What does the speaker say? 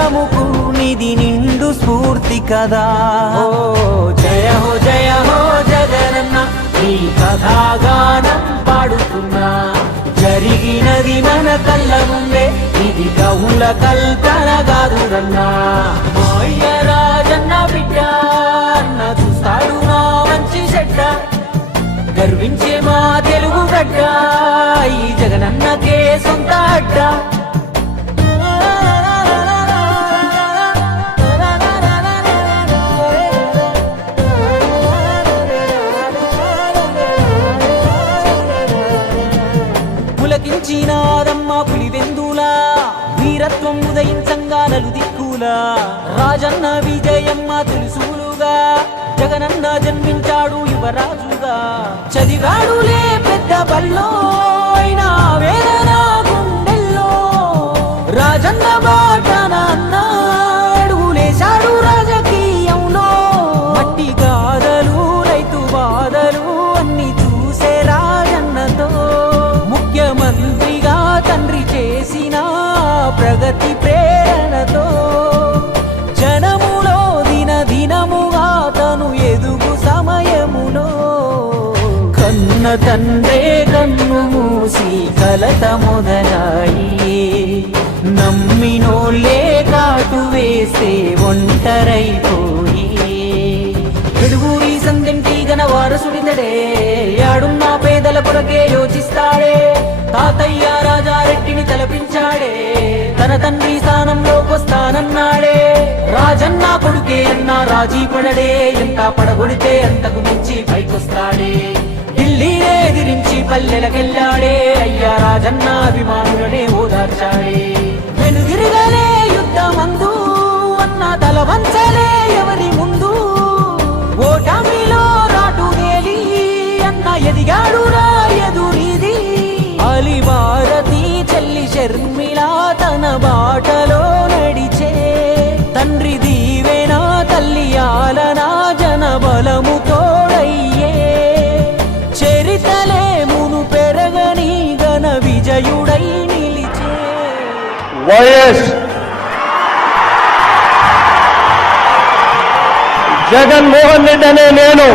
జయముకు నిధి నిండు స్ఫూర్తి కదా. ఓ జయ హో జయ హో జగనన్న నీ కథాగానం పాడుతున్నా. జరిగినది మన కళ్ళ ముందే ఇది కవుల కల్పన కాదురన్నా. మాయ రాజన్న బిడ్డ అన్న చూస్తాడు నా మంచి చెడ్డ. గర్వించే మా తెలుగు గడ్డ ఈ జగనన్నకే సొంత అడ్డ. వచ్చినారమ్మ పులివెందులా? వీరత్వం ఉదయించంగా నలుదిక్కులా? రాజన్న విజయమ్మ తెలుసులుగా జగనన్న జన్మించాడు యువరాజుగా? చదివాడులే పెద్ద బల్లో అయినా వేద ప్రగతి ప్రేరణతో జనములో దిన దినముగా తను ఎదుగు సమయములో. కన్న తండ్రే కన్ను మూసి కలత మొదలాయి నమ్మినోళ్ళే కాటు వేసే ఒంటరైపోయి. ఎడుగురి సందంటి గన వారసుడితడే యాడున్న పేదల కొరకే యోచిస్తాడే. తాతయ్య తండ్రి స్థానంలోకి వస్తానన్నాడే. రాజన్న కొడుకే అన్న రాజీ పడడే. ఎంత పడగొడితే అంతకు మించి పైకొస్తాడే. ఢిల్లీనే ఎదిరించి పల్లెలకెళ్ళాడే. అయ్యా రాజన్న అభిమానం వైఎస్ జగన్మోహన్ రెడ్డి అనే నేను